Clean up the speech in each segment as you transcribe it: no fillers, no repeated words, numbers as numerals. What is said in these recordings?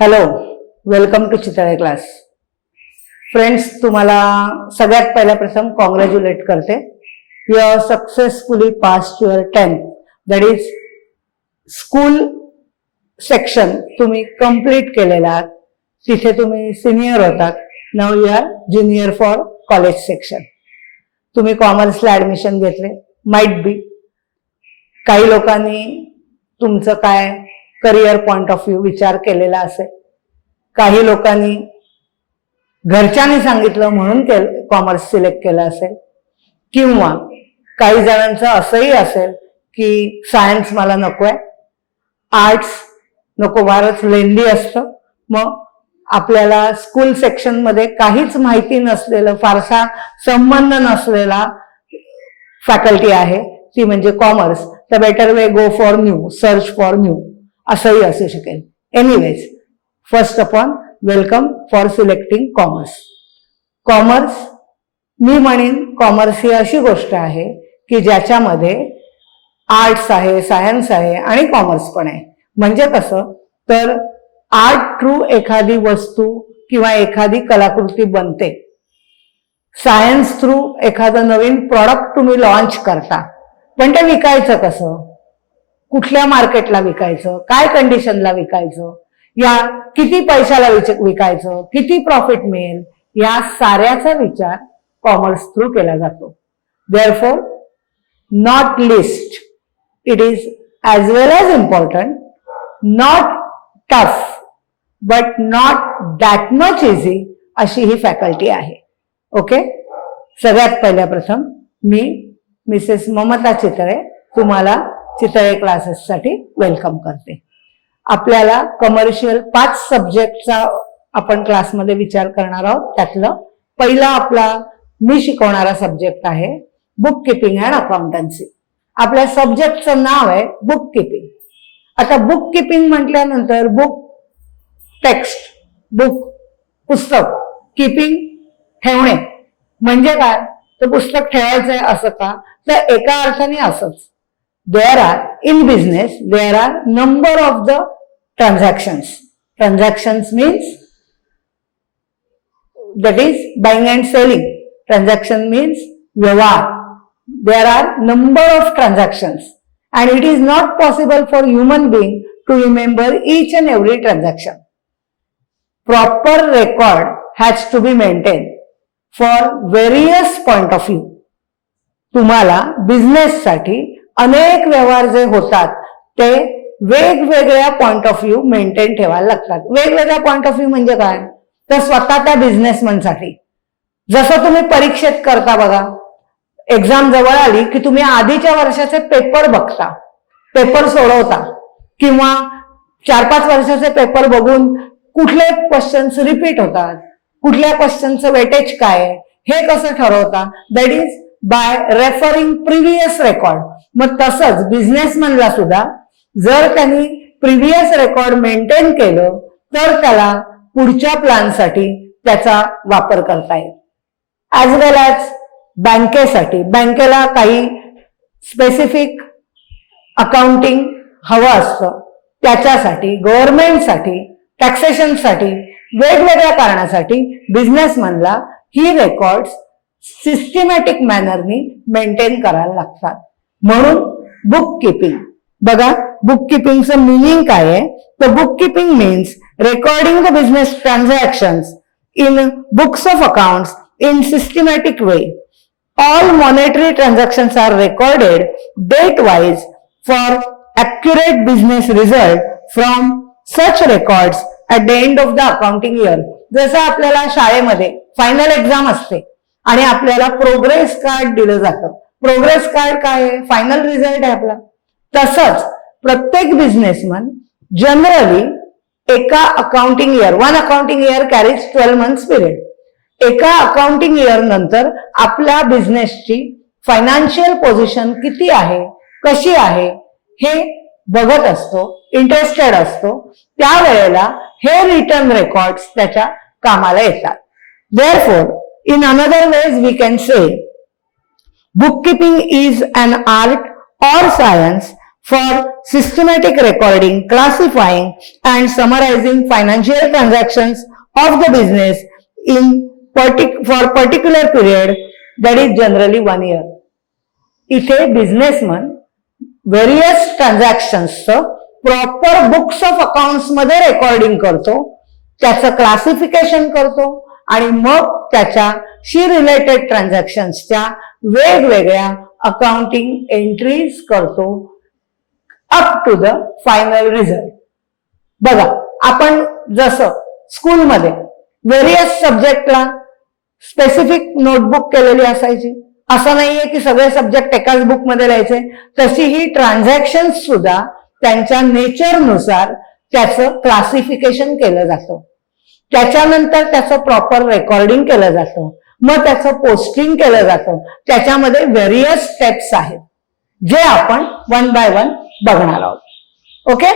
Hello, welcome to Chitale class. Friends, तुम्हाला सगळ्यात पहिल्या प्रथम कॉंग्रॅच्युलेट करते. You have successfully passed your 10th, that is school section तुम्ही कंप्लीट केलेला आहात. तिथे तुम्ही सिनियर होतात. नाव you R junior for college section. तुम्ही कॉमर्सला ऍडमिशन घेतले, माइट बी. काही लोकांनी तुमचं काय करिअर पॉइंट ऑफ व्ह्यू विचार केलेला असेल. काही लोकांनी घरच्यांनी सांगितलं म्हणून कॉमर्स सिलेक्ट केलं असेल, किंवा काही जणांचं असंही असेल की सायन्स मला नकोय, आर्ट्स नको, फारच लेंदी असतं. मग आपल्याला स्कूल सेक्शन मध्ये काहीच माहिती नसलेलं, फारसा संबंध नसलेला फॅकल्टी आहे, ती म्हणजे commerce. The better way go for new, search for new असंही असू शकेल. Anyways, first of all welcome for selecting commerce. Commerce, मी म्हणेन कॉमर्स ही अशी गोष्ट आहे की ज्याच्यामध्ये आर्ट्स आहे, सायन्स आहे आणि कॉमर्स पण आहे. म्हणजे कसं, तर आर्ट थ्रू एखादी वस्तू किंवा एखादी कलाकृती बनते. सायन्स थ्रू एखादं नवीन प्रॉडक्ट तुम्ही लॉन्च करता. पण ते विकायचं कसं, कुठल्या मार्केटला विकायचं, काय कंडिशनला विकायचं, या किती पैशाला विकायचं, किती प्रॉफिट मिळेल, या साऱ्याचा विचार कॉमर्स थ्रू केला जातो. Therefore not list, it is as well as important, not tough but not that much easy, अशी ही फॅकल्टी आहे. ओके, सगळ्यात पहिल्या प्रथम मी मिसेस ममता चितळे तुम्हाला चितळे क्लासेससाठी वेलकम करते. आपल्याला कमर्शियल 5 सब्जेक्टचा आपण क्लासमध्ये विचार करणार आहोत. त्यातलं पहिला आपला मी शिकवणारा सब्जेक्ट आहे बुक किपिंग अँड अकाउंटन्सी. आपल्या सब्जेक्टचं नाव आहे बुक किपिंग. आता बुक किपिंग म्हटल्यानंतर बुक, टेक्स्ट, बुक पुस्तक, किपिंग ठेवणे म्हणजे काय, तर पुस्तक ठेवायचंय असं का, तर एका अर्थाने असंच. There are, in business, there are number of the transactions. Transactions means, that is buying and selling. Transaction means व्यवहार. There are number of transactions and it is not possible for human being to remember each and every transaction. Proper record has to be maintained for various point of view. तुम्हाला business साठी अनेक व्यवहार जे होतात ते वेगवेगळ्या point of view maintain ठेवायला लागतात. वेगवेगळ्या पॉइंट ऑफ व्ह्यू म्हणजे काय, तर स्वतः त्या बिझनेसमॅनसाठी. जसं तुम्ही परीक्षेत करता बघा, एक्झाम जवळ आली की तुम्ही आधीच्या वर्षाचे पेपर बघता, पेपर सोडवता, किंवा 4-5 वर्षाचे पेपर बघून कुठले क्वेश्चन्स रिपीट होतात, कुठल्या क्वेश्चनचं वेटेज काय आहे, हे कसं ठरवता, that is by referring previous record. मग तसंच बिझनेसमॅनला सुद्धा जर त्यांनी प्रिव्हियस रेकॉर्ड मेंटेन केलं तर त्याला पुढच्या प्लॅनसाठी त्याचा वापर करता येईल. ॲज वेल ॲज बँकेसाठी, बँकेला काही स्पेसिफिक अकाउंटिंग हवं असतं, त्याच्यासाठी, गव्हर्नमेंटसाठी, टॅक्सेशनसाठी, वेगवेगळ्या कारणासाठी बिझनेसमॅनला ही रेकॉर्ड्स सिस्टमॅटिक मॅनरनी मेंटेन करायला लागतात. म्हणून बुक किपिंग. बघा, बुक किपिंगचं मिनिंग काय आहे, तर book keeping means recording the business transactions in books of accounts in systematic way. All monetary transactions are recorded date wise for accurate business result from such records at the end of the accounting year. जसं आपल्याला शाळेमध्ये final exam असते आणि आपल्याला progress card दिलं जातं. Progress card काय आहे, फायनल रिझल्ट आहे आपला. तसंच प्रत्येक बिझनेसमन जनरली एका accounting year, 1 accounting year carries 12 months period. एका अकाउंटिंग इयर नंतर आपल्या बिझनेसची फायनान्शियल पोझिशन किती आहे, कशी आहे, हे बघत असतो, इंटरेस्टेड असतो. त्यावेळेला हे रिटर्न रेकॉर्ड्स त्याच्या कामाला येतात. Therefore, in another ways we can say bookkeeping is an art or science for systematic recording, classifying and summarizing financial transactions of the business in for particular period, that is generally 1 year. इथे businessman various ट्रान्झॅक्शन्सचं proper books of accounts मध्ये recording करतो, त्याचं classification करतो आणि मग त्याच्याशी related ट्रान्झॅक्शन्सच्या वेगवेगळ्या अकाउंटिंग एंट्रीज करतो up to the final result. बघा, आपण जसं स्कूलमध्ये व्हेरियस सब्जेक्टला स्पेसिफिक नोटबुक केलेली असायची, असं नाहीये की सगळे सब्जेक्ट एकाच बुक मध्ये लिहायचे, तशी ही ट्रान्झॅक्शन सुद्धा त्यांच्या नेचरनुसार त्याचं क्लासिफिकेशन केलं जातं, त्याच्यानंतर त्याचं प्रॉपर रेकॉर्डिंग केलं जातं, मग त्याचं पोस्टिंग केलं जातं. त्याच्यामध्ये व्हेरियस स्टेप्स आहेत जे आपण 1 बाय 1 बघणार आहोत. ओके,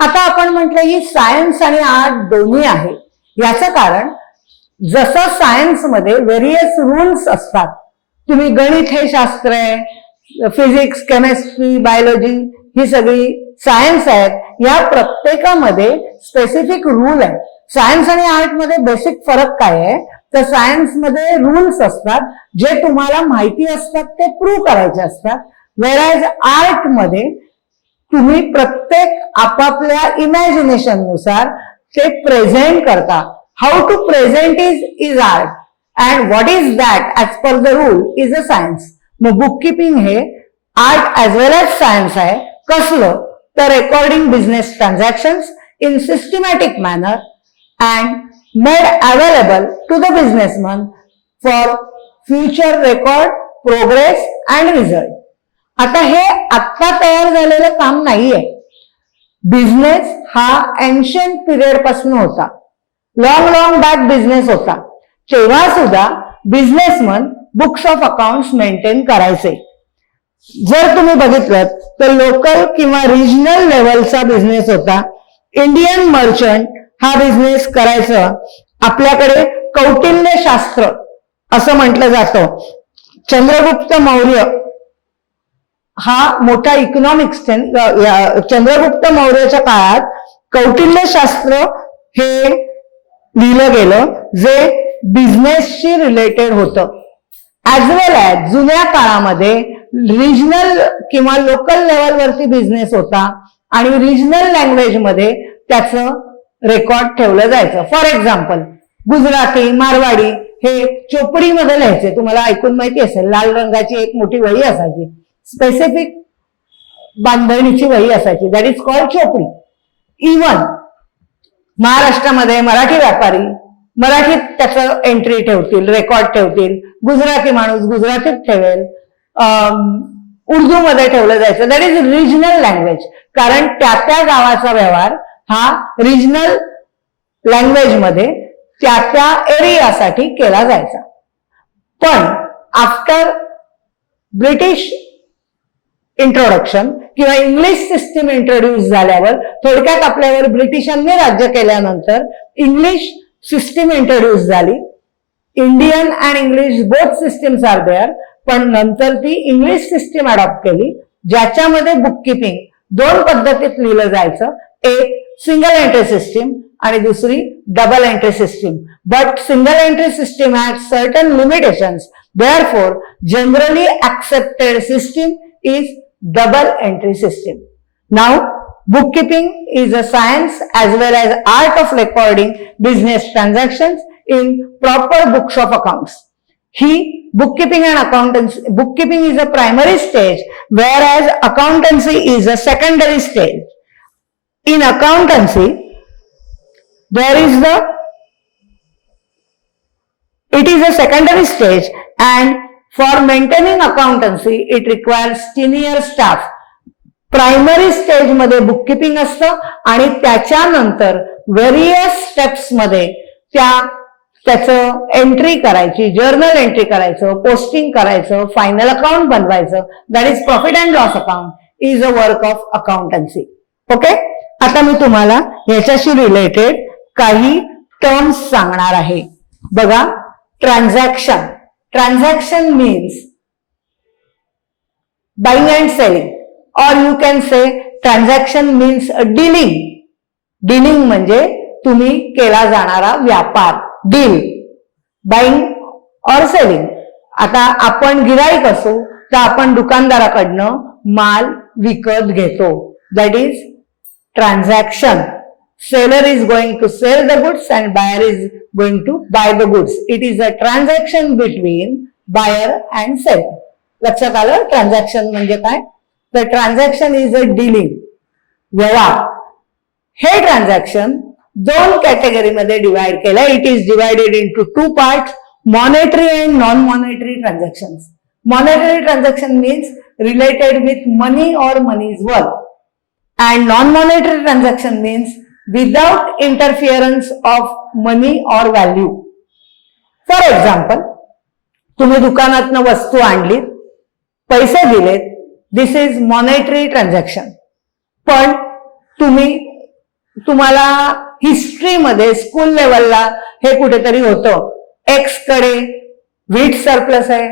आता आपण म्हटलं ही सायन्स आणि आर्ट दोन्ही आहे. याचं कारण जसं सायन्समध्ये व्हेरियस रूल्स असतात, तुम्ही गणित हे शास्त्र आहे, फिजिक्स, केमिस्ट्री, बायोलॉजी ही सगळी सायन्स आहेत, या प्रत्येकामध्ये स्पेसिफिक रूल आहे. सायन्स आणि आर्ट मध्ये बेसिक फरक काय आहे तर सायन्समध्ये रूल्स असतात जे तुम्हाला माहिती असतात ते प्रूव्ह करायचे असतात, व्हेअरएज आर्ट मध्ये तुम्ही प्रत्येक आपापल्या इमॅजिनेशन नुसार ते प्रेझेंट करता. How to present is art and what is that as per the rule is a science. मग बुक कीपिंग हे art as well as science आहे. कसलं तर recording business transactions in systematic manner and made available to the businessman for future record, progress and result. आता हे आत्ता तयार झालेलं काम नाहीये. बिझनेस हा एन्शियंट पिरियड पासून होता, लॉंग बॅक बिझनेस होता. तेव्हा सुद्धा businessman books of accounts maintain करायचे. जर तुम्ही बघितलं तर लोकल किंवा रिजनल लेवलचा बिझनेस होता. इंडियन मर्चंट हा बिझनेस करायचं. आपल्याकडे कौटिल्य शास्त्र असं म्हटलं जातं. चंद्रगुप्त मौर्य हा मोठा इकॉनॉमिक्स, चंद्रगुप्त मौर्याच्या काळात कौटिल्य शास्त्र हे लिहिलं गेलं जे बिझनेसशी रिलेटेड होतं. ऍज वेल ऍज जुन्या काळामध्ये रिजनल किंवा लोकल लेवलवरती बिझनेस होता आणि रिजनल लँग्वेज मध्ये त्याचं रेकॉर्ड ठेवलं जायचं. फॉर एक्झाम्पल गुजराती, मारवाडी हे चोपडीमध्ये लिहायचे. तुम्हाला ऐकून माहिती असेल, लाल रंगाची एक मोठी वही असायची, स्पेसिफिक बांधणीची वही असायची, that is called Chopdi. Even महाराष्ट्रामध्ये मराठी व्यापारी मराठीत त्याचं एंट्री ठेवतील, रेकॉर्ड ठेवतील. गुजराती माणूस गुजरातीत ठेवेल, उर्दू मध्ये ठेवलं जायचं. दॅट इज रिजनल लँग्वेज, कारण त्या गावाचा व्यवहार हा रिजनल लँग्वेज मध्ये त्या एरियासाठी केला जायचा. पण आफ्टर ब्रिटिश इंट्रोडक्शन किंवा इंग्लिश सिस्टीम इंट्रोड्यूस झाल्यावर, थोडक्यात आपल्यावर ब्रिटिशांनी राज्य केल्यानंतर इंग्लिश सिस्टीम इंट्रोड्यूस झाली. Indian and English both systems are there, पण नंतर ती इंग्लिश सिस्टीम अडॉप्ट केली ज्याच्यामध्ये बुक किपिंग 2 पद्धतीत लिहिलं जायचं. एक सिंगल एंट्री सिस्टीम आणि दुसरी double entry system. But single entry system has certain limitations, therefore generally accepted system is double entry system. Now bookkeeping is a science as well as art of recording business transactions in proper books of accounts. Bookkeeping and accountancy, bookkeeping is a primary stage, whereas accountancy is a secondary stage. In accountancy, it is a secondary stage, and for maintaining accountancy, it requires senior staff. Primary stage मध्ये bookkeeping असतं आणि त्याच्यानंतर various steps मध्ये त्याचं entry करायची, journal entry करायचं, posting करायचं, final account बनवायचं. That is profit and loss account is a work of accountancy. Okay, आता मी तुम्हाला याच्याशी रिलेटेड काही टर्म्स सांगणार आहे. बघा, transaction means buying and selling और you can say transaction means dealing. Dealing म्हणजे तुम्ही केला जाणारा व्यापार, डील, बाईंग और सेलिंग. आता आपण गिराईक असू तर आपण दुकानदाराकडनं माल विकत घेतो, that is transaction. Seller is going to sell the goods and buyer is going to buy the goods. It is a transaction between buyer and seller. लक्षात आलं ट्रान्झॅक्शन म्हणजे काय? तर ट्रान्झॅक्शन इज अ डीलिंग, व्यवहार. हे transaction दोन कॅटेगरीमध्ये divide केलं. It is divided into two part, monetary and non monetary transaction. Monetary transaction means related with मनी और मनीज worth, and non-monetary transaction means without interference of money or value. For example, तुम्ही दुकानातनं वस्तू आणली, पैसे दिलेत, दिस इज मॉनेटरी ट्रान्झॅक्शन. पण तुम्हाला हिस्ट्रीमध्ये स्कूल लेवलला हे कुठेतरी होतं, एक्स कडे व्हीट सरप्लस आहे,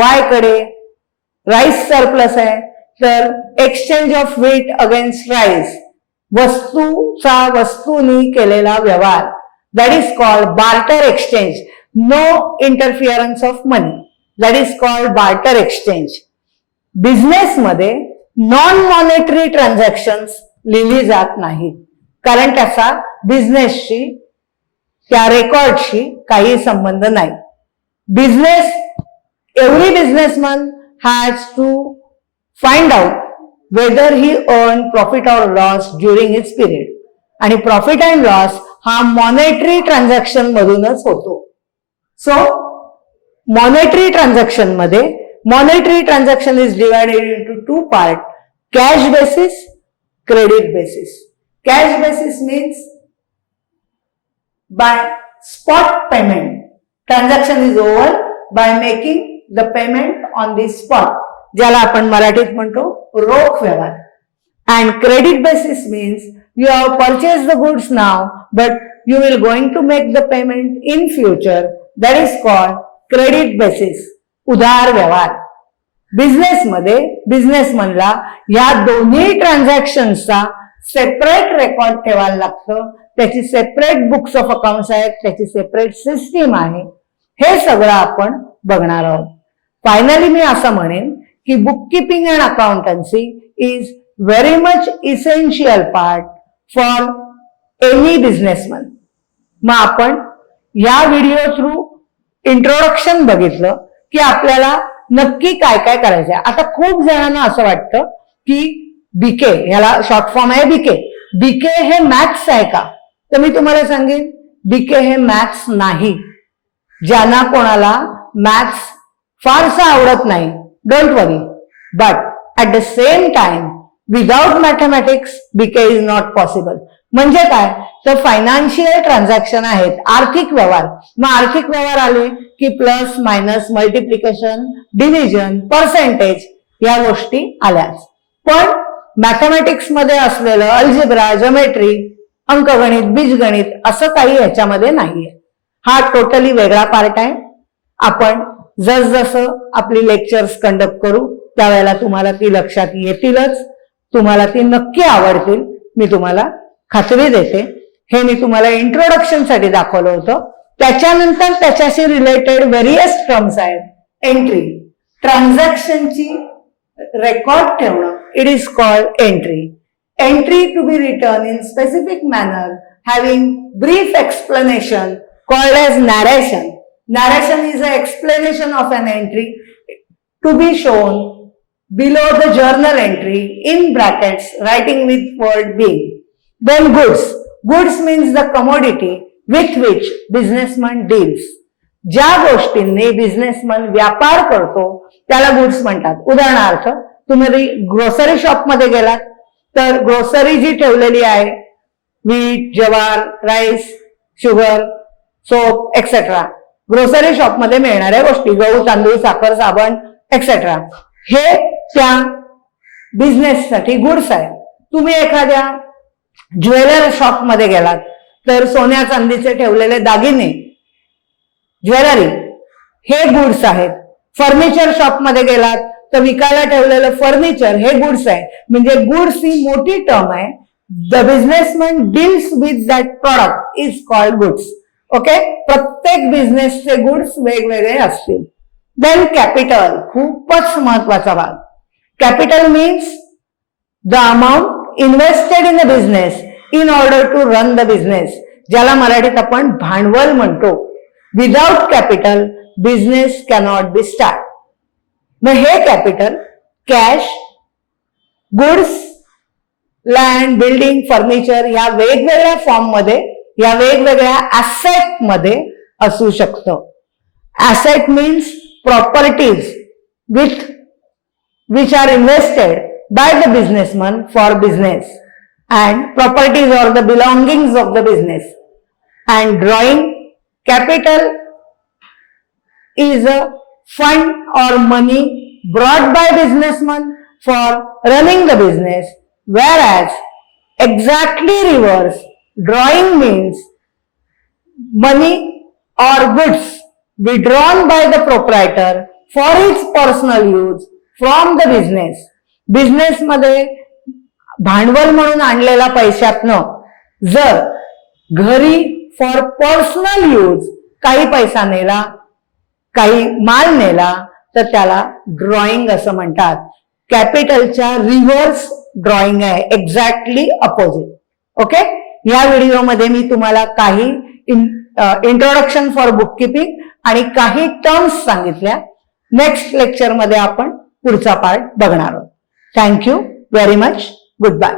वाय कडे राईस सरप्लस आहे, तर exchange of wheat against rice, वस्तूचा वस्तूनी केलेला व्यवहार, that is called barter exchange. No interference of money, that is called barter exchange. बिझनेसमध्ये नॉन मॉनेटरी ट्रान्झॅक्शन्स लिहिली जात नाहीत, कारण त्याचा बिझनेसशी, त्या रेकॉर्डशी काही संबंध नाही. Business, every businessman has to find out whether he earned profit or loss during his period. आणि प्रॉफिट अँड लॉस हा मॉनेटरी ट्रान्झॅक्शन मधूनच होतो. सो मॉनेटरी ट्रान्झॅक्शन मध्ये monetary transaction is divided into two part, cash basis, credit basis. Cash basis means by spot payment, transaction is over by making the payment on the spot, ज्याला आपण मराठीत म्हणतो रोख व्यवहार. And credit basis means you have purchase the goods now but you will going to make the payment in future, that is called credit basis, उधार व्यवहार. बिझनेसमध्ये बिझनेसमनला या दोन्ही ट्रान्झॅक्शन्सचा सेपरेट रेकॉर्ड ठेवायला लागतं, त्याची सेपरेट बुक्स ऑफ अकाउंट्स आहेत, त्याची सेपरेट सिस्टीम आहे. हे सगळं आपण बघणार आहोत. फायनली मी असं म्हणेन की bookkeeping and accountancy is very much essential part for any businessman. मग आपण या व्हिडिओ थ्रू इंट्रोडक्शन बघितलं की आपल्याला नक्की काय काय करायचंय. आता खूप जणांना असं वाटतं की बीके, ह्याला शॉर्ट फॉर्म आहे बीके, बीके हे मॅथ्स आहे का? तर मी तुम्हाला सांगेन बीके हे मॅथ्स नाही. ज्यांना कोणाला मॅथ्स फारसं आवडत नाही, don't worry, but at the same time without mathematics BK is not possible. म्हणजे काय, तर फायनान्शियल ट्रान्झॅक्शन आहेत, आर्थिक व्यवहार. मग आर्थिक व्यवहार आले की plus minus, multiplication, division, percentage या गोष्टी आल्याच. पण मॅथमॅटिक्स मध्ये असलेलं अल्जेब्रा, ज्योमेट्री, अंकगणित, बीजगणित असं काही ह्याच्यामध्ये नाहीये. हा टोटली वेगळा पार्ट आहे. आपण जसजसं आपली लेक्चर्स कंडक्ट करू त्यावेळेला तुम्हाला ती लक्षात येतीलच, तुम्हाला ती नक्की आवडतील, मी तुम्हाला खात्री देते. हे मी तुम्हाला इंट्रोडक्शन साठी दाखवलं होतं. त्याच्यानंतर त्याच्याशी रिलेटेड व्हेरियस टर्म्स आहेत. एंट्री, ट्रान्झॅक्शनची रेकॉर्ड ठेवणं, it is called entry. Entry to be return in specific manner having brief explanation called as narration. Narration is an explanation of an entry to be shown below the journal entry in brackets, writing with word being. Then goods. Goods means the commodity with which businessman deals. ज्या गोष्टींनी businessman व्यापार करतो त्याला goods म्हणतात. उदाहरणार्थ तुम्ही grocery shop मध्ये गेलात तर ग्रोसरी जी ठेवलेली आहे, व्हीट, ज्वार, rice, sugar, soap etcetera, grocery shop मध्ये मिळणाऱ्या गोष्टी, गहू, तांदूळ, साखर, साबण एक्सेट्रा, हे त्या बिझनेससाठी गुड्स आहे. तुम्ही एखाद्या ज्वेलर शॉप मध्ये गेलात तर सोन्या चांदीचे ठेवलेले दागिने, ज्वेलरी, हे गुड्स आहेत. फर्निचर शॉप मध्ये गेलात तर विकायला ठेवलेलं फर्निचर हे गुड्स आहे. म्हणजे गुड्स ही मोठी टर्म आहे. The businessman deals with that product is called goods. Okay, प्रत्येक बिझनेसचे गुड्स वेगवेगळे असतील. देन कॅपिटल, खूपच महत्वाचा भाग. Capital means the amount invested in the business in order to run the business, ज्याला मराठीत आपण भांडवल म्हणतो. Without capital business cannot be start. मग हे capital cash, goods, land, building, furniture या वेगवेगळ्या फॉर्म मध्ये, या वेगवेगळ्या ऍसेट मध्ये असू शकतं. Asset means properties which are invested by the businessman for business, and properties or the belongings of the business. And drawing capital is a fund or money brought by businessman for running the business, whereas exactly reverse, drawing means money or goods withdrawn by the proprietor for its personal use from the business. Business मध्ये भांडवल म्हणून आणलेला पैशातनं जर घरी for personal use काही पैसा नेला, काही माल नेला, तर त्याला ड्रॉइंग असं म्हणतात. कॅपिटलच्या रिव्हर्स ड्रॉइंग आहे, एक्झॅक्टली अपोजिट. ओके, या व्हिडिओमध्ये मी तुम्हाला काही इंट्रोडक्शन फॉर बुक किपिंग आणि काही टर्म्स सांगितल्या. नेक्स्ट लेक्चरमध्ये आपण पुढचा पार्ट बघणार आहोत. Thank you very much. Good bye.